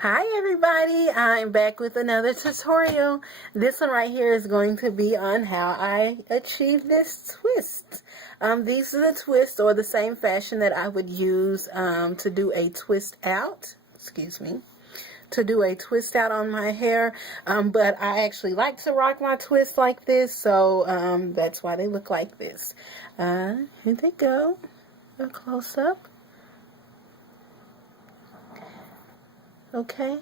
Hi everybody, I'm back with another tutorial. This one right here is going to be on how I achieve this twist. These are the twists, or the same fashion that I would use to do a twist out. Excuse me. To do a twist out on my hair, but I actually like to rock my twists like this, so that's why they look like this. Here they go. A close up. Okay,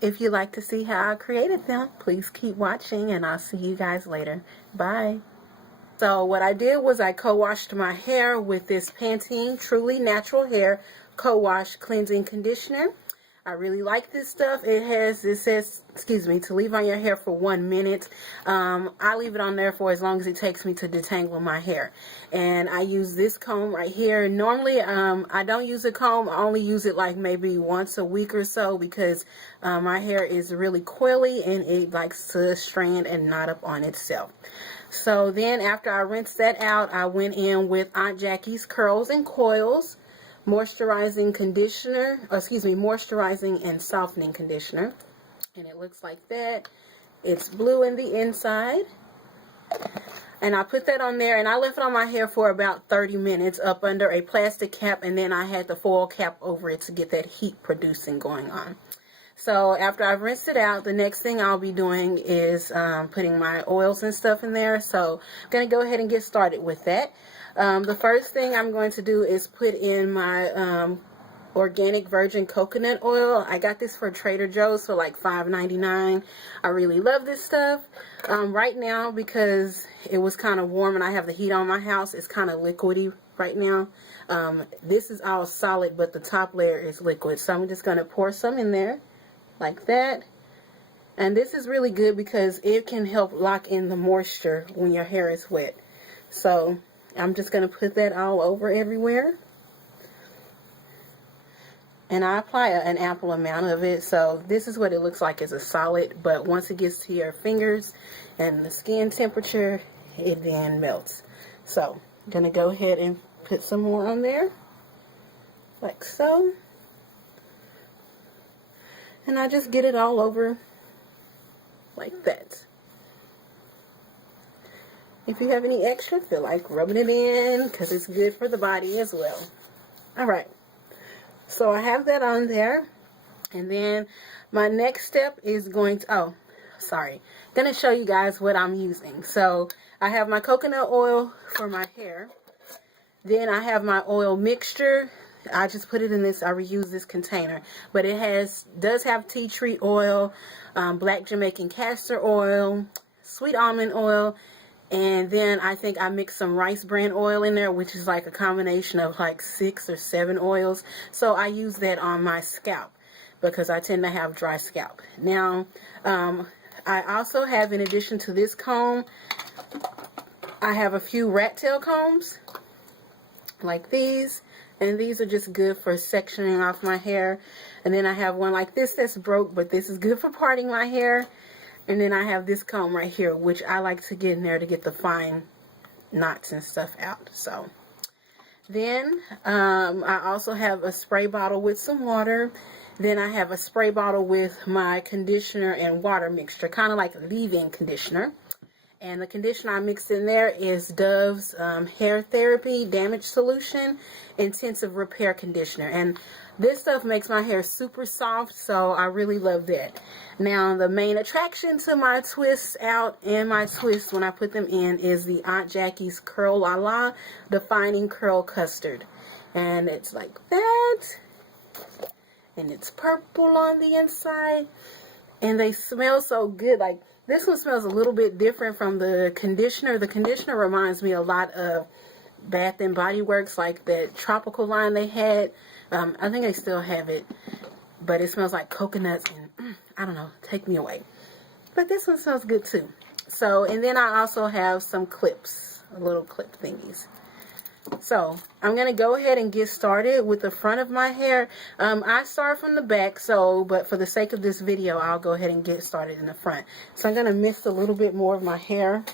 if you'd like to see how I created them, please keep watching and I'll see you guys later. Bye. So what I did was I co-washed my hair with this Pantene Truly Natural Hair Co-Wash Cleansing Conditioner. I really like this stuff. It says, excuse me, to leave on your hair for 1 minute. I leave it on there for as long as it takes me to detangle my hair. And I use this comb right here. Normally, I don't use a comb. I only use it like maybe once a week or so because my hair is really coily and it likes to strand and knot up on itself. So then after I rinsed that out, I went in with Aunt Jackie's Curls and Coils moisturizing conditioner, moisturizing and softening conditioner, and it looks like that. It's blue in the inside, and I put that on there and I left it on my hair for about 30 minutes up under a plastic cap, and then I had the foil cap over it to get that heat producing going on. So after I've rinsed it out, the next thing I'll be doing is putting my oils and stuff in there. So I'm going to go ahead and get started with that. The first thing I'm going to do is put in my organic virgin coconut oil. I got this for Trader Joe's for like $5.99. I really love this stuff. Right now, because it was kind of warm and I have the heat on my house, it's kind of liquidy right now. This is all solid, but the top layer is liquid. So I'm just going to pour some in there like that. And this is really good because it can help lock in the moisture when your hair is wet. So I'm just going to put that all over everywhere. And I apply an ample amount of it. So this is what it looks like as a solid. But once it gets to your fingers and the skin temperature, it then melts. So I'm going to go ahead and put some more on there. Like so. And I just get it all over like that. If you have any extra, feel like rubbing it in because it's good for the body as well. Alright, so I have that on there. And then my next step is going to, going to show you guys what I'm using. So I have my coconut oil for my hair. Then I have my oil mixture. I just put it in this, I reuse this container, but it does have tea tree oil, black Jamaican castor oil, sweet almond oil, and then I think I mixed some rice bran oil in there, which is like a combination of like 6 or 7 oils. So I use that on my scalp because I tend to have dry scalp. Now, I also have, in addition to this comb, I have a few rat tail combs like these. And these are just good for sectioning off my hair. And then I have one like this that's broke, but this is good for parting my hair. And then I have this comb right here, which I like to get in there to get the fine knots and stuff out. So then I also have a spray bottle with some water. Then I have a spray bottle with my conditioner and water mixture, kind of like leave-in conditioner. And the conditioner I mixed in there is Dove's Hair Therapy Damage Solution Intensive Repair Conditioner. And this stuff makes my hair super soft, so I really love that. Now, the main attraction to my twists out and my twists when I put them in is the Aunt Jackie's Curl La La Defining Curl Custard. And it's like that. And it's purple on the inside. And they smell so good. Like, this one smells a little bit different from the conditioner. The conditioner reminds me a lot of Bath and Body Works, like that tropical line they had. I think they still have it, but it smells like coconuts and I don't know, take me away. But this one smells good too. So, and then I also have some clips, little clip thingies. So I'm going to go ahead and get started with the front of my hair. I start from the back, but for the sake of this video, I'll go ahead and get started in the front. So I'm going to mist a little bit more of my hair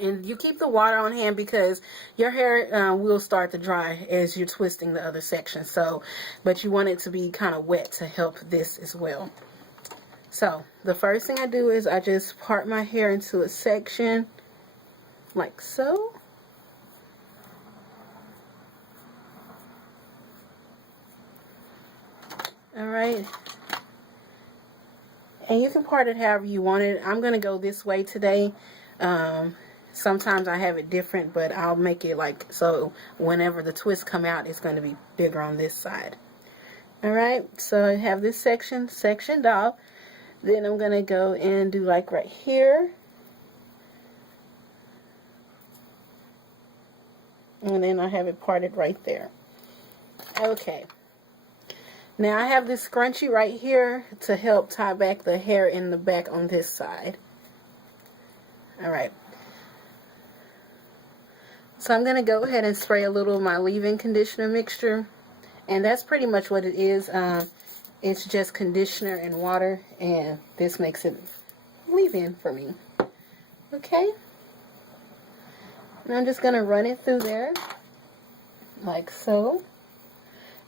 And you keep the water on hand because your hair will start to dry as you're twisting the other section. So, but you want it to be kind of wet to help this as well. So, the first thing I do is I just part my hair into a section like so. Alright. And you can part it however you want it. I'm going to go this way today. Sometimes I have it different, but I'll make it like so whenever the twists come out, it's going to be bigger on this side. Alright, so I have this section sectioned off. Then I'm going to go and do like right here. And then I have it parted right there. Okay. Now I have this scrunchie right here to help tie back the hair in the back on this side. Alright. So I'm going to go ahead and spray a little of my leave-in conditioner mixture. And that's pretty much what it is. It's just conditioner and water. And this makes it leave-in for me. Okay. And I'm just going to run it through there. Like so.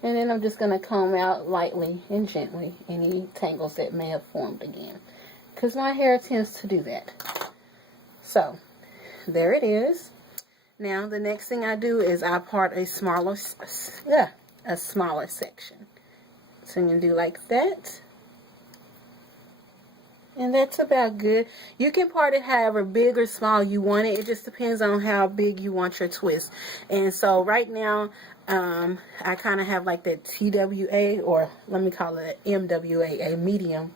And then I'm just going to comb out lightly and gently any tangles that may have formed again. Because my hair tends to do that. So, there it is. Now, the next thing I do is I part a smaller section. So I'm going to do like that. And that's about good. You can part it however big or small you want it. It just depends on how big you want your twist. And so right now, I kind of have like that TWA, or let me call it an MWA, a medium.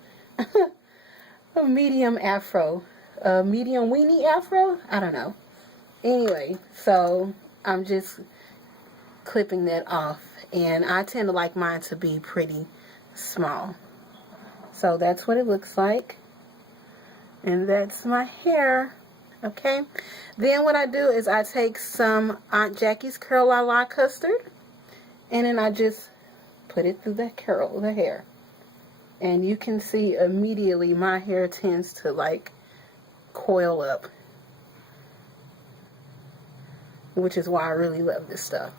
A medium afro. A medium weenie afro? I don't know. Anyway, so I'm just clipping that off. And I tend to like mine to be pretty small. So that's what it looks like. And that's my hair. Okay. Then what I do is I take some Aunt Jackie's Curl La La Custard. And then I just put it through the hair. And you can see immediately my hair tends to like coil up. Which is why I really love this stuff.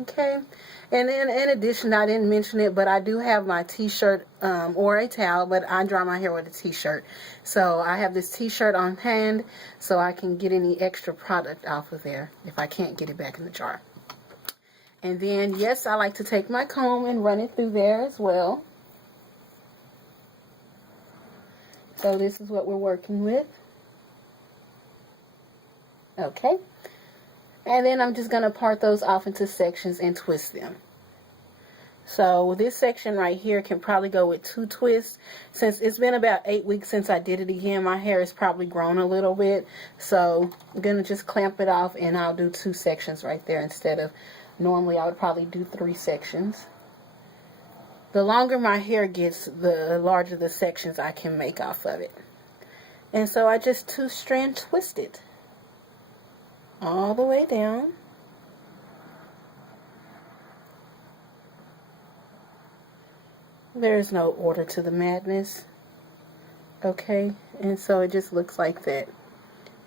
Okay. And then in addition, I didn't mention it, but I do have my t-shirt or a towel, but I dry my hair with a t-shirt. So I have this t-shirt on hand so I can get any extra product off of there if I can't get it back in the jar. And then, yes, I like to take my comb and run it through there as well. So this is what we're working with. Okay. And then I'm just going to part those off into sections and twist them. So this section right here can probably go with 2 twists. Since it's been about 8 weeks since I did it again, my hair has probably grown a little bit. So I'm going to just clamp it off and I'll do 2 sections right there instead of, normally I would probably do 3 sections. The longer my hair gets, the larger the sections I can make off of it. And so I just 2-strand twist it. All the way down. There is no order to the madness. Okay, and so it just looks like that.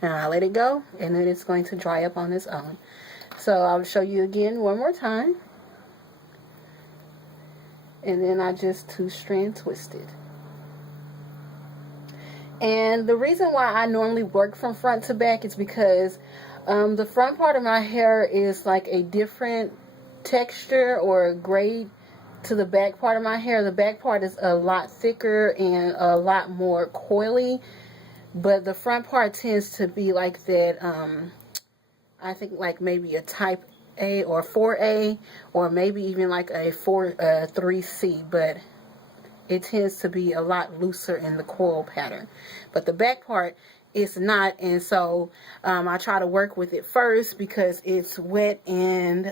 And I let it go, and then it's going to dry up on its own. So I'll show you again one more time. And then I just 2-strand twist it. And the reason why I normally work from front to back is because the front part of my hair is like a different texture or grade to the back part of my hair. The back part is a lot thicker and a lot more coily, but the front part tends to be like that, I think like maybe a type A or 4A, or maybe even like a 3C, but it tends to be a lot looser in the coil pattern. But the back part is not, and so I try to work with it first because it's wet, and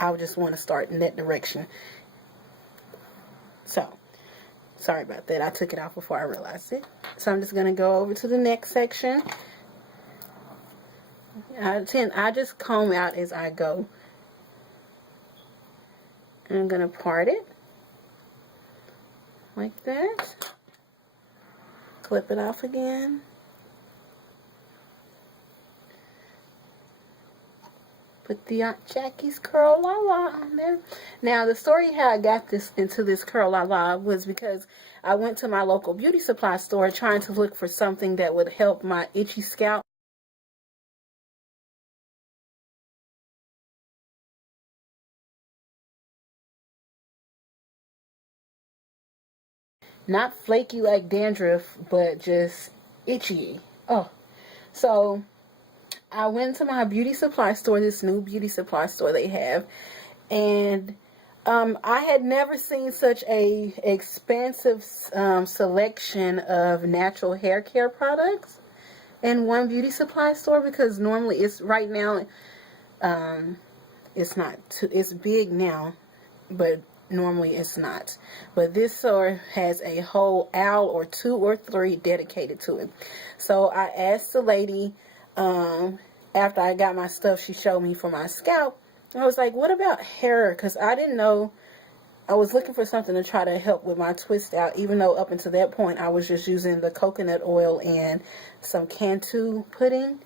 I just want to start in that direction. So, sorry about that. I took it off before I realized it. So I'm just going to go over to the next section. I just comb out as I go. And I'm going to part it like that. Clip it off again. put the Aunt Jackie's Curl La La on there. Now, the story how I got this into this Curl La La was because I went to my local beauty supply store trying to look for something that would help my itchy scalp. Not flaky like dandruff, but just itchy. Oh, so I went to my beauty supply store, this new beauty supply store they have, and I had never seen such a expansive selection of natural hair care products in one beauty supply store, because normally it's right now it's not too, it's big now, but normally it's not. But this store has a whole aisle or 2 or 3 dedicated to it. So I asked the lady, after I got my stuff she showed me for my scalp, I was like, what about hair? Because I didn't know, I was looking for something to try to help with my twist out, even though up until that point I was just using the coconut oil and some Cantu pudding,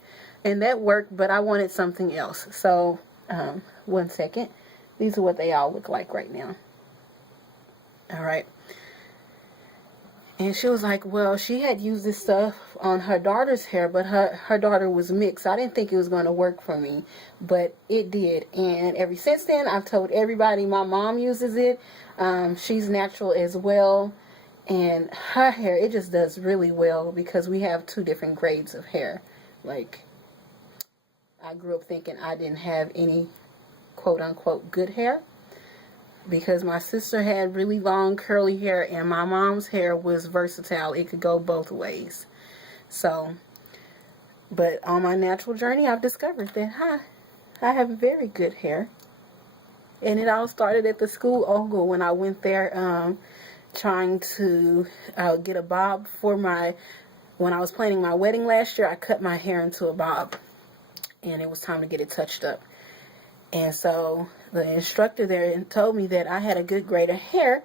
and that worked, but I wanted something else. So, one second. These are what they all look like right now. Alright. And she was like, well, she had used this stuff on her daughter's hair, but her daughter was mixed. So I didn't think it was going to work for me, but it did. And ever since then, I've told everybody. My mom uses it. She's natural as well. And her hair, it just does really well because we have 2 different grades of hair. Like, I grew up thinking I didn't have any quote-unquote good hair, because my sister had really long curly hair and my mom's hair was versatile. It could go both ways. So, but on my natural journey, I've discovered that I have very good hair. And it all started at the school ogle when I went there trying to get a bob for when I was planning my wedding last year. I cut my hair into a bob and it was time to get it touched up. And so the instructor there told me that I had a good grade of hair,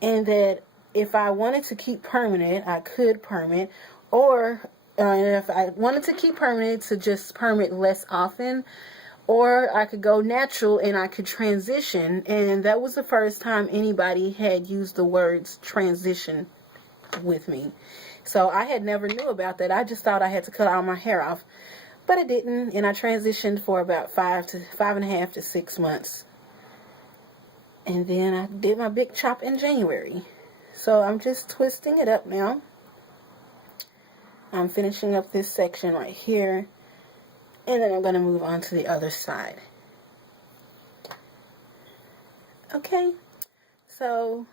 and that if I wanted to keep permanent, I could perm it, or if I wanted to keep permanent, to just perm it less often, or I could go natural and I could transition. And that was the first time anybody had used the words transition with me. So I had never knew about that. I just thought I had to cut all my hair off. But I didn't, and I transitioned for about 5.5 to 6 months. And then I did my big chop in January. So I'm just twisting it up now. I'm finishing up this section right here. And then I'm going to move on to the other side. Okay, so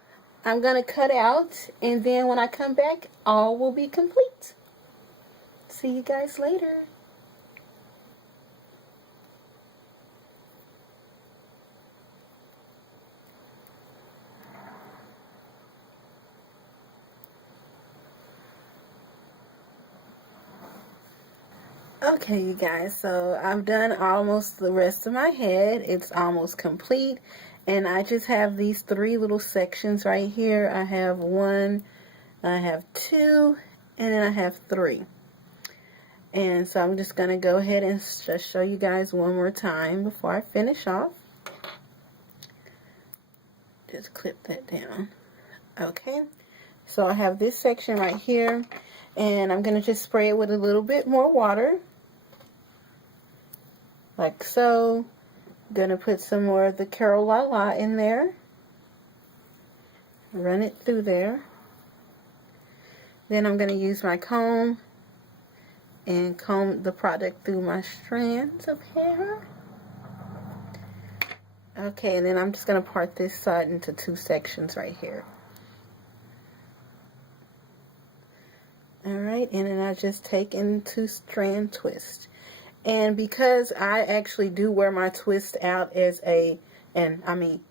I'm going to cut out, and then when I come back, all will be complete. See you guys later. Okay, you guys, so I've done almost the rest of my head. It's almost complete, and I just have these 3 little sections right here. I have 1, I have 2, and then I have 3. And so I'm just going to go ahead and just show you guys one more time before I finish off. Just clip that down. Okay, so I have this section right here, and I'm going to just spray it with a little bit more water. Like so. I'm going to put some more of the Curl La La in there. Run it through there. Then I'm going to use my comb and comb the product through my strands of hair. Okay, and then I'm just going to part this side into 2 sections right here. Alright, and then I just take in 2 strand twist. And because I actually do wear my twist out as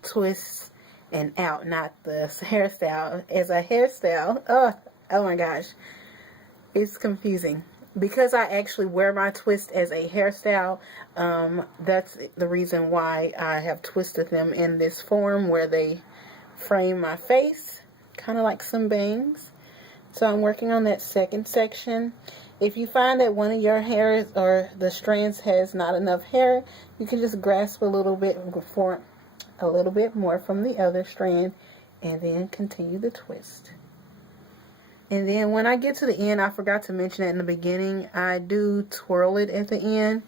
twist and out, not the hairstyle, as a hairstyle. Oh my gosh, it's confusing. Because I actually wear my twist as a hairstyle, that's the reason why I have twisted them in this form where they frame my face, kind of like some bangs. So I'm working on that second section, If you find that one of your hairs or the strands has not enough hair, you can just grasp a little bit more from the other strand and then continue the twist. And then when I get to the end, I forgot to mention it in the beginning, I do twirl it at the end,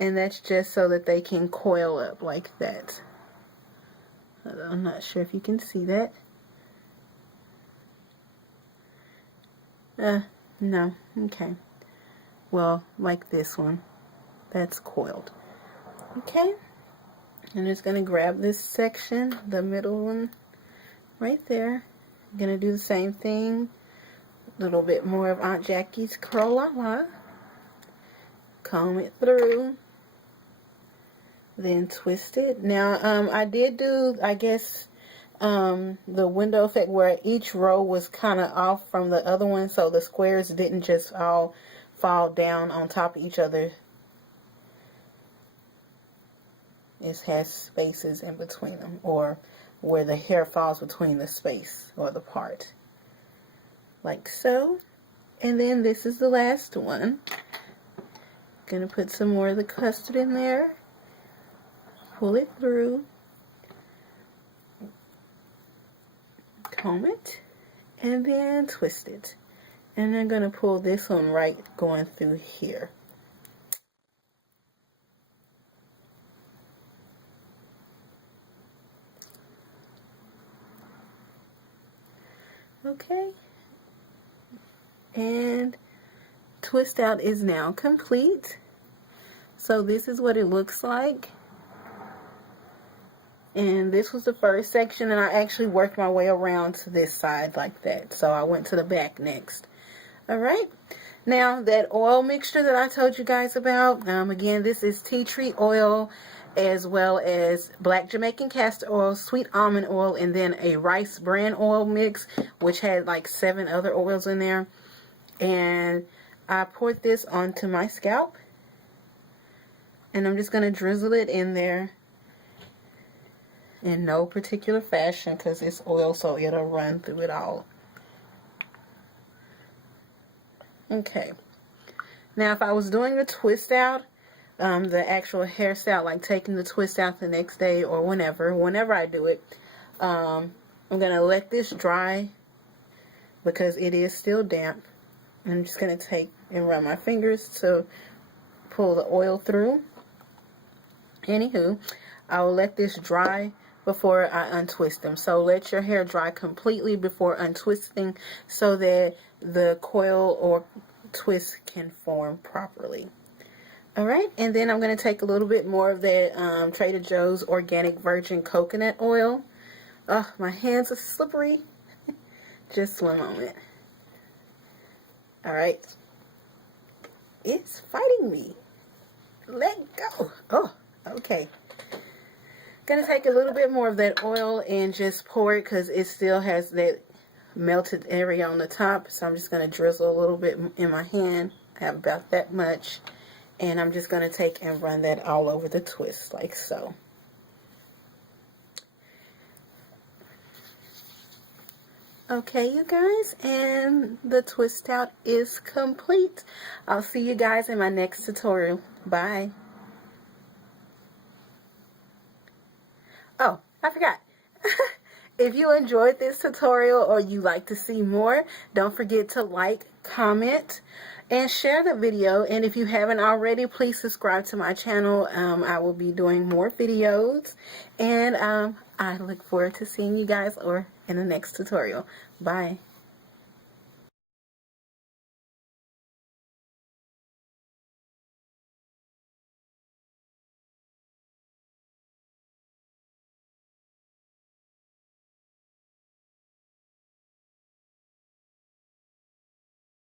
and that's just so that they can coil up like that. I'm not sure if you can see that. No, okay. Well, like this one, that's coiled. Okay, I'm just going to grab this section, the middle one right there. I'm going to do the same thing. A little bit more of Aunt Jackie's Curl La La. Comb it through. Then twist it. Now, I did do, I guess, the window effect where each row was kind of off from the other one, so the squares didn't just all fall down on top of each other. It has spaces in between them, or where the hair falls between the space or the part, like so. And then this is the last one. Gonna put some more of the custard in there, pull it through, comb it, and then twist it. And I'm going to pull this one right going through here. Okay. And twist out is now complete. So this is what it looks like. And this was the first section, and I actually worked my way around to this side like that. So I went to the back next. Alright, now that oil mixture that I told you guys about, again, this is tea tree oil, as well as black Jamaican castor oil, sweet almond oil, and then a rice bran oil mix, which had like 7 other oils in there. And I poured this onto my scalp, and I'm just going to drizzle it in there in no particular fashion because it's oil, so it'll run through it all. Okay, now if I was doing a twist out, the actual hairstyle, like taking the twist out the next day or whenever I do it, I'm going to let this dry because it is still damp. I'm just going to take and run my fingers to pull the oil through. Anywho, I will let this dry before I untwist them. So let your hair dry completely before untwisting so that the coil or twist can form properly. Alright, and then I'm going to take a little bit more of that Trader Joe's organic virgin coconut oil. Oh, my hands are slippery. Just one moment. Alright. It's fighting me. Let go. Oh, okay. Gonna take a little bit more of that oil and just pour it because it still has that melted area on the top. So I'm just gonna drizzle a little bit in my hand. I have about that much. And I'm just gonna take and run that all over the twist like so. Okay, you guys, and the twist out is complete. I'll see you guys in my next tutorial. Bye. Oh, I forgot. If you enjoyed this tutorial or you like to see more, don't forget to like, comment, and share the video. And if you haven't already, please subscribe to my channel. I will be doing more videos. And I look forward to seeing you guys in the next tutorial. Bye.